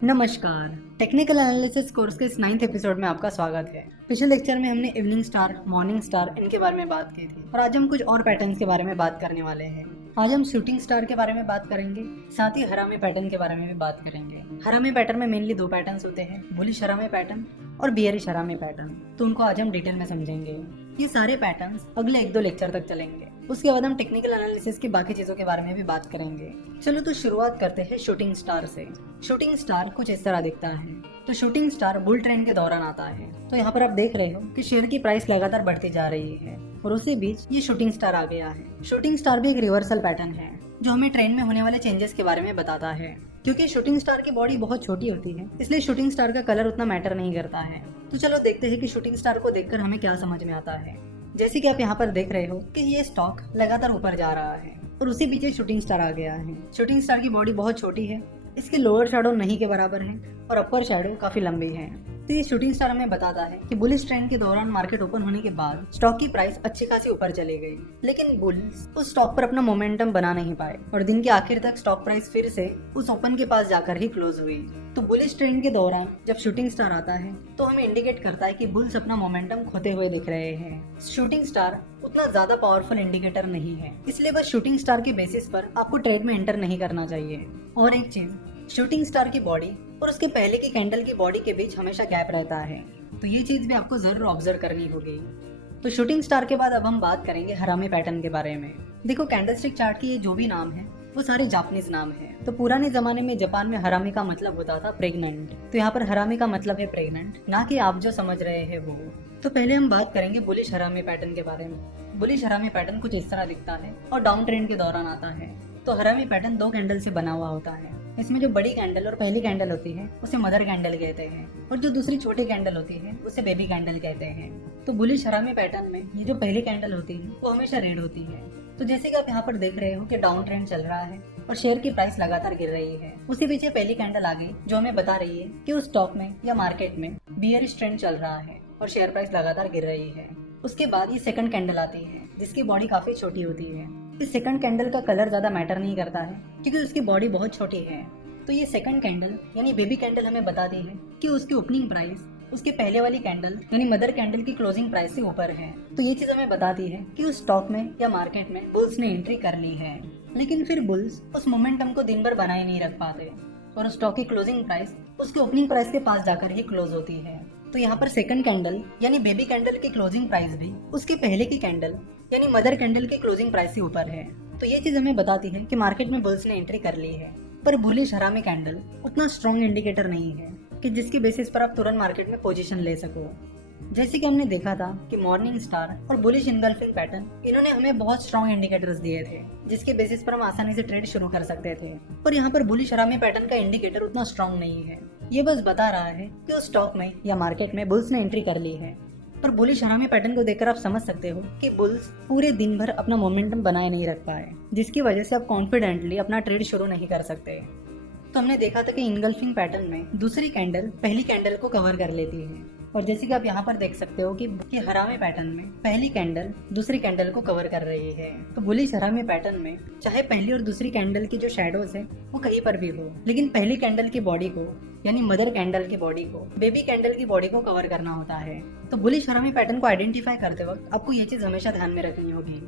नमस्कार। Technical analysis course के इस 9th एपिसोड में आपका स्वागत है। पिछले लेक्चर में हमने इवनिंग स्टार, मॉर्निंग स्टार इनके बारे में बात की थी और आज हम कुछ और पैटर्न्स के बारे में बात करने वाले हैं। आज हम शूटिंग स्टार के बारे में बात करेंगे, साथ ही हरामी पैटर्न के बारे में भी बात करेंगे। हरामी पैटर्न में मेनली दो पैटर्न्स होते हैं, बुलिश हरामी पैटर्न और बियरिश हरामी पैटर्न। तो उनको आज हम डिटेल में समझेंगे। ये सारे पैटर्न्स अगले 1-2 लेक्चर तक चलेंगे। उसके बाद हम टेक्निकल एनालिसिस की बाकी चीजों के बारे में भी बात करेंगे। चलो तो शुरुआत करते हैं शूटिंग स्टार से। शूटिंग स्टार कुछ इस तरह दिखता है। तो शूटिंग स्टार बुल ट्रेंड के दौरान आता है। तो यहाँ पर आप देख रहे हो कि शेयर की प्राइस लगातार बढ़ती जा रही है और उसी बीच ये शूटिंग स्टार आ गया है। शूटिंग स्टार भी एक रिवर्सल पैटर्न है जो हमें ट्रेंड में होने वाले चेंजेस के बारे में बताता है। क्योंकि शूटिंग स्टार की बॉडी बहुत छोटी होती है, इसलिए शूटिंग स्टार का कलर उतना मैटर नहीं करता है। तो चलो देखते हैं कि शूटिंग स्टार को देखकर हमें क्या समझ में आता है। जैसे कि आप यहाँ पर देख रहे हो कि ये स्टॉक लगातार ऊपर जा रहा है और उसी बीच शूटिंग स्टार आ गया है। शूटिंग स्टार की बॉडी बहुत छोटी है, इसके लोअर शैडो नहीं के बराबर है और अपर शैडो काफी लंबी है। तो ये शूटिंग स्टार हमें बताता है कि बुलिश ट्रेंड के दौरान मार्केट ओपन होने के बाद स्टॉक की प्राइस अच्छी खासी ऊपर चली गई, लेकिन बुल्स उस स्टॉक पर अपना मोमेंटम बना नहीं पाए और दिन के आखिर तक स्टॉक प्राइस फिर से उस ओपन के पास जाकर ही क्लोज हुई। तो बुलिश ट्रेंड के दौरान जब शूटिंग स्टार आता है तो हमें इंडिकेट करता है कि बुल्स अपना मोमेंटम खोते हुए दिख रहे हैं। शूटिंग स्टार उतना ज्यादा पावरफुल इंडिकेटर नहीं है, इसलिए बस शूटिंग स्टार के बेसिस पर आपको ट्रेड में एंटर नहीं करना चाहिए। और एक चीज, शूटिंग स्टार की बॉडी और उसके पहले की कैंडल की बॉडी के बीच हमेशा गैप रहता है, तो ये चीज भी आपको जरूर ऑब्जर्व करनी होगी। तो शूटिंग स्टार के बाद अब हम बात करेंगे हरामी पैटर्न के बारे में। देखो, कैंडलस्टिक चार्ट की ये जो भी नाम है वो सारे जापानीज नाम है। तो पुराने जमाने में जापान में हरामी का मतलब होता था प्रेग्नेंट। तो यहाँ पर हरामी का मतलब है प्रेग्नेंट, ना कि आप जो समझ रहे हैं वो। तो पहले हम बात करेंगे बुलिश हरामी पैटर्न के बारे में। बुलिश हरामी पैटर्न कुछ इस तरह दिखता है और डाउन ट्रेंड के दौरान आता है। तो हरामी पैटर्न 2 कैंडल से बना हुआ होता है। इसमें जो बड़ी कैंडल और पहली कैंडल होती है उसे मदर कैंडल कहते हैं और जो दूसरी छोटी कैंडल होती है उसे बेबी कैंडल कहते हैं। तो बुलिश हरामी पैटर्न में ये जो पहली कैंडल होती है वो हमेशा रेड होती है। तो जैसे कि आप यहाँ पर देख रहे हो कि डाउन ट्रेंड चल रहा है और शेयर की प्राइस लगातार गिर रही है। उसी पीछे पहली कैंडल आ गई जो हमें बता रही है कि उस स्टॉक में या मार्केट में बियरिश ट्रेंड चल रहा है और शेयर प्राइस लगातार गिर रही है। उसके बाद ये सेकंड कैंडल आती है जिसकी बॉडी काफी छोटी होती है। इस सेकंड कैंडल का कलर ज्यादा मैटर नहीं करता है क्योंकि उसकी बॉडी बहुत छोटी है। तो ये सेकंड कैंडल यानी बेबी कैंडल हमें बताती है कि उसकी ओपनिंग प्राइस उसके पहले वाली कैंडल यानी मदर कैंडल की क्लोजिंग प्राइस से ऊपर है। तो ये चीज हमें बताती है कि उस स्टॉक में या मार्केट में बुल्स ने एंट्री कर ली है। लेकिन फिर बुल्स उस मोमेंटम को दिन भर बनाए नहीं रख पाते और उस स्टॉक की क्लोजिंग प्राइस उसके ओपनिंग प्राइस के पास जाकर ही क्लोज होती है। तो यहाँ पर सेकंड कैंडल यानी बेबी कैंडल की क्लोजिंग प्राइस भी उसके पहले की कैंडल यानी मदर कैंडल की क्लोजिंग प्राइस से ऊपर है। तो ये चीज हमें बताती है कि मार्केट में बुल्स ने एंट्री कर ली है। पर बुलिश हरामी कैंडल उतना स्ट्रॉन्ग इंडिकेटर नहीं है कि जिसके बेसिस पर आप तुरंत मार्केट में पोजीशन ले सको। जैसे कि हमने देखा था कि मॉर्निंग स्टार और बुलिश इनगल्फिंग पैटर्न इन्होंने हमें बहुत स्ट्रॉन्ग इंडिकेटर्स दिए थे जिसके बेसिस पर हम आसानी से ट्रेड शुरू कर सकते थे। पर यहाँ पर बुलिश हरामी पैटर्न का इंडिकेटर उतना स्ट्रॉन्ग नहीं है। ये बस बता रहा है कि उस स्टॉक में या मार्केट में बुल्स ने एंट्री कर ली है। पर बुलिश हरामी पैटर्न को देखकर आप समझ सकते हो कि बुल्स पूरे दिन भर अपना मोमेंटम बनाए नहीं रख पाए, जिसकी वजह से आप कॉन्फिडेंटली अपना ट्रेड शुरू नहीं कर सकते। तो हमने देखा था कि इनगल्फिंग पैटर्न में दूसरी कैंडल पहली कैंडल को कवर कर लेती है और जैसे कि आप यहाँ पर देख सकते हो कि हरामी पैटर्न में पहली कैंडल दूसरी कैंडल को कवर कर रही है। तो बुलिश हरामी पैटर्न में चाहे पहली और दूसरी कैंडल की जो शैडोज है वो कहीं पर भी हो, लेकिन पहली कैंडल की बॉडी को यानी मदर कैंडल की बॉडी को बेबी कैंडल की बॉडी को कवर करना होता है। तो बुलिश हरामी पैटर्न को आइडेंटिफाई करते वक्त आपको ये चीज हमेशा ध्यान में रखनी होगी।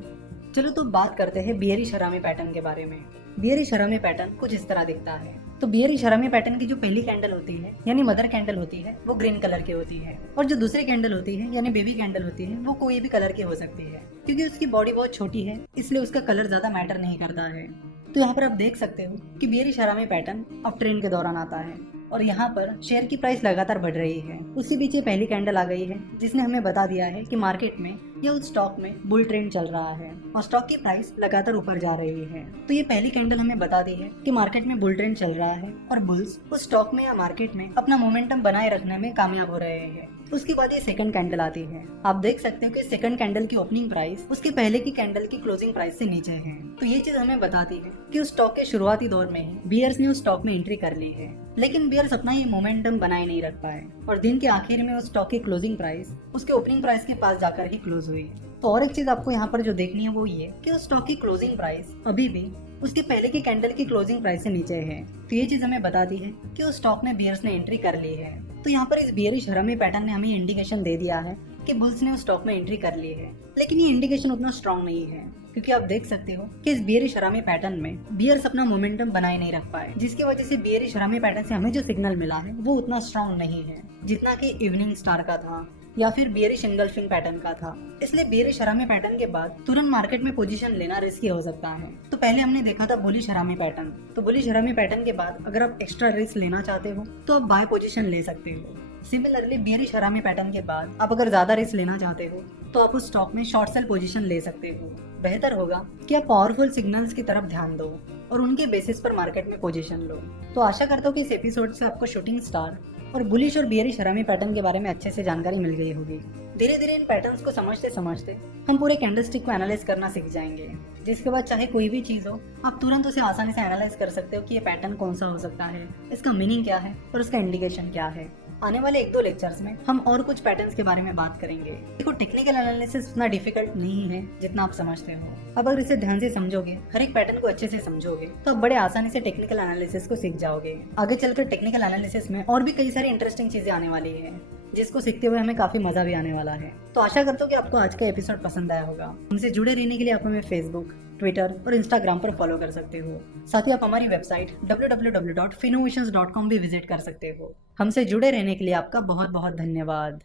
चलो तो बात करते हैं बियरिश हरामी पैटर्न के बारे में। बियरिश हरामी पैटर्न कुछ इस तरह दिखता है। तो बियरिश हरामी पैटर्न की जो पहली कैंडल होती है यानी मदर कैंडल होती है वो ग्रीन कलर की होती है और जो दूसरी कैंडल होती है यानी बेबी कैंडल होती है वो कोई भी कलर की हो सकती है। क्योंकि उसकी बॉडी बहुत छोटी है इसलिए उसका कलर ज्यादा मैटर नहीं करता है। तो यहाँ पर आप देख सकते हो कि बियरिश हरामी पैटर्न अप ट्रेंड के दौरान आता है और यहाँ पर शेयर की प्राइस लगातार बढ़ रही है। उसी बीच ये पहली कैंडल आ गई है जिसने हमें बता दिया है कि मार्केट में या उस स्टॉक में बुल ट्रेंड चल रहा है और स्टॉक की प्राइस लगातार ऊपर जा रही है। तो ये पहली कैंडल हमें बता दी है कि मार्केट में बुल ट्रेंड चल रहा है और बुल्स उस स्टॉक में या मार्केट में अपना मोमेंटम बनाए रखने में कामयाब हो रहे हैं। उसके बाद ये सेकंड कैंडल आती है। आप देख सकते हो कि सेकंड कैंडल की ओपनिंग प्राइस उसके पहले की कैंडल की क्लोजिंग प्राइस से नीचे है। तो ये चीज हमें बताती है कि उस स्टॉक के शुरुआती दौर में ही बियर्स ने उस स्टॉक में एंट्री कर ली है, लेकिन बियर्स अपना ये मोमेंटम बनाए नहीं रख पाए और दिन के आखिर में उस स्टॉक की क्लोजिंग प्राइस उसके ओपनिंग प्राइस के पास जाकर ही क्लोज हुई। तो और एक चीज आपको यहाँ पर जो देखनी है वो ये कि उस स्टॉक की क्लोजिंग प्राइस अभी भी उसके पहले की कैंडल की क्लोजिंग प्राइस से नीचे है। तो ये चीज हमें बताती है कि उस स्टॉक में बियर्स ने एंट्री कर ली है। तो यहाँ पर इस बियरिश हरामी पैटर्न ने हमें इंडिकेशन दे दिया है कि बुल्स ने उस स्टॉक में एंट्री कर ली है। लेकिन ये इंडिकेशन उतना स्ट्रांग नहीं है, क्योंकि आप देख सकते हो कि इस बियरिश हरामी पैटर्न में बियर्स अपना मोमेंटम बनाए नहीं रख पाए, जिसकी वजह से बियरिश हरामी पैटर्न से हमें जो सिग्नल मिला है वो उतना स्ट्रांग नहीं है जितना कि इवनिंग स्टार का था या फिर बियरिश एंगल्फिंग पैटर्न का था। इसलिए बियरिश हरामी पैटर्न के बाद तुरंत मार्केट में पोजीशन लेना रिस्की हो सकता है। तो पहले हमने देखा था बुलिश हरामी पैटर्न। तो बुलिश हरामी पैटर्न के बाद अगर आप एक्स्ट्रा रिस्क लेना चाहते हो तो आप बाय पोजीशन ले सकते हो। सिमिलरली बियरिश हरामी पैटर्न के बाद आप अगर ज्यादा रिस्क लेना चाहते हो तो आप उस स्टॉक में शॉर्ट सेल पोजीशन ले सकते हो। बेहतर होगा कि आप पावरफुल सिग्नल्स की तरफ ध्यान दो और उनके बेसिस पर मार्केट में पोजीशन लो। तो आशा करता हूँ कि इस एपिसोड से आपको शूटिंग स्टार और बुलिश और बियरिश हरामी पैटर्न के बारे में अच्छे से जानकारी मिल गई होगी। धीरे धीरे इन पैटर्न्स को समझते समझते हम पूरे कैंडलस्टिक को एनालाइज करना सीख जाएंगे, जिसके बाद चाहे कोई भी चीज हो आप तुरंत उसे आसानी से एनालाइज कर सकते हो कि ये पैटर्न कौन सा हो सकता है, इसका मीनिंग क्या है और उसका इंडिकेशन क्या है। आने वाले 1-2 लेक्चर्स में हम और कुछ पैटर्न्स के बारे में बात करेंगे। देखो, टेक्निकल एनालिसिस उतना डिफिकल्ट नहीं है जितना आप समझते हो। अब अगर इसे ध्यान से समझोगे, हर एक पैटर्न को अच्छे से समझोगे, तो आप बड़े आसानी से टेक्निकल एनालिसिस को सीख जाओगे। आगे चलकर टेक्निकल एनालिसिस में और भी कई सारी इंटरेस्टिंग चीजें आने वाली है, जिसको सीखते हुए हमें काफी मजा भी आने वाला है। तो आशा करता हूँ कि आपको आज का एपिसोड पसंद आया होगा। हमसे जुड़े रहने के लिए आप हमें फेसबुक, ट्विटर और इंस्टाग्राम पर फॉलो कर सकते हो। साथ ही आप हमारी वेबसाइट www.finnovations.com भी विजिट कर सकते हो। हमसे जुड़े रहने के लिए आपका बहुत बहुत धन्यवाद।